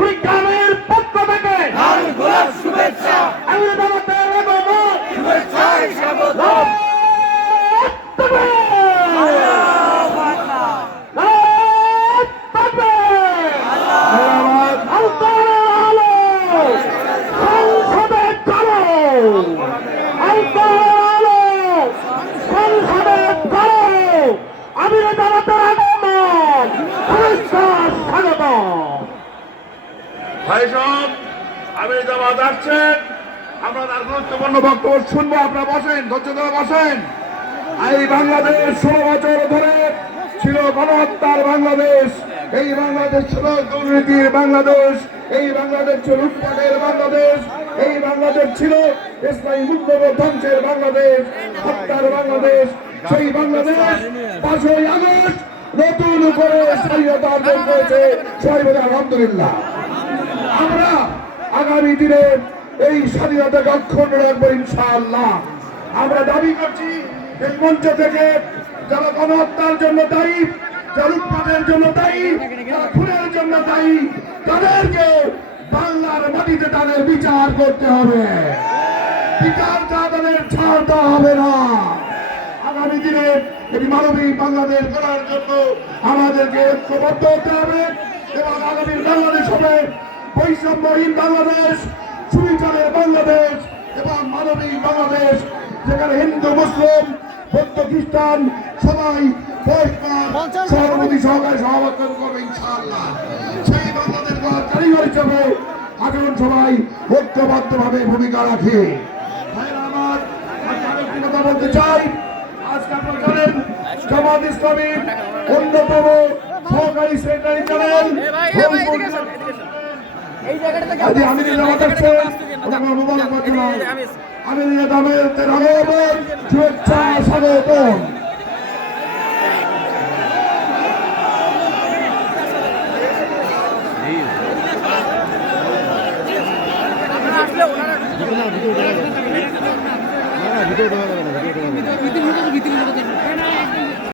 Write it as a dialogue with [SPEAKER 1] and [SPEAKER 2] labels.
[SPEAKER 1] বিজ্ঞানের পক্ষ থেকে। আমি
[SPEAKER 2] ভাই সব আমি জামাত আসছেন। আমরা তার গুরুত্বপূর্ণ বক্তব্য শুনব। আপনারা বসেন, ধৈর্য ধরে বসেন। এই বাংলাদেশ ষোলো বছর ধরে ছিল গণহত্যার বাংলাদেশ। এই বাংলাদেশ ছিল দুর্নীতির বাংলাদেশ। এই বাংলাদেশ ছিল লুটপাটের বাংলাদেশ। এই বাংলাদেশ ছিল ইসলামী মূল্যবোধ ধ্বংসের বাংলাদেশ, হত্যার বাংলাদেশ। সেই বাংলাদেশ পাঁচই আগস্ট নতুন করে স্বাধীনতা অর্জন করেছে। সবাই আলহামদুলিল্লাহ। আমরা আগামী দিনে এই স্বাধীনতাকে অক্ষুণ্ণ রাখব ইনশাআল্লাহ। আমরা দাবি করছি, এই মঞ্চ থেকে যারা গণহত্যার জন্য দায়ী, যারা উৎপাদের জন্য দায়ী, যারা খুনের জন্য দায়ী, তাদেরকে বাংলার মাটিতে তাদের বিচার করতে হবে। বিচার তাদের ছাড়তে হবে না। আগামী দিনে এটি মানবিক বাংলাদেশ গড়ার জন্য আমাদেরকে ঐক্যবদ্ধ হতে হবে এবং আগামী বাংলাদেশ হবে বৈষম্যহীন বাংলাদেশ সুবিচারের বাংলাদেশ এবং মানবিক বাংলাদেশ যেখানে হিন্দু মুসলিম বৌদ্ধ খ্রিস্টান সবাই সহমতি সহকারে সমাবর্তন করবে ইনশাআল্লাহ। সেই বাংলাদেশ গড়ার কারিগর হিসেবে আচরণ সবাই ঐক্যবদ্ধভাবে ভূমিকা রাখে। আমার কথা বলতে চাই। আজকে আপনারা জানেন জামাত ইসলামীর অন্যতম সহকারী সেক্রেটারি জানেন আজ ওনাকে মোবারকবাদ জানাই আমির জামাতের আগমন শুভেচ্ছা স্বাগতম
[SPEAKER 3] ভিডিও ভিডিও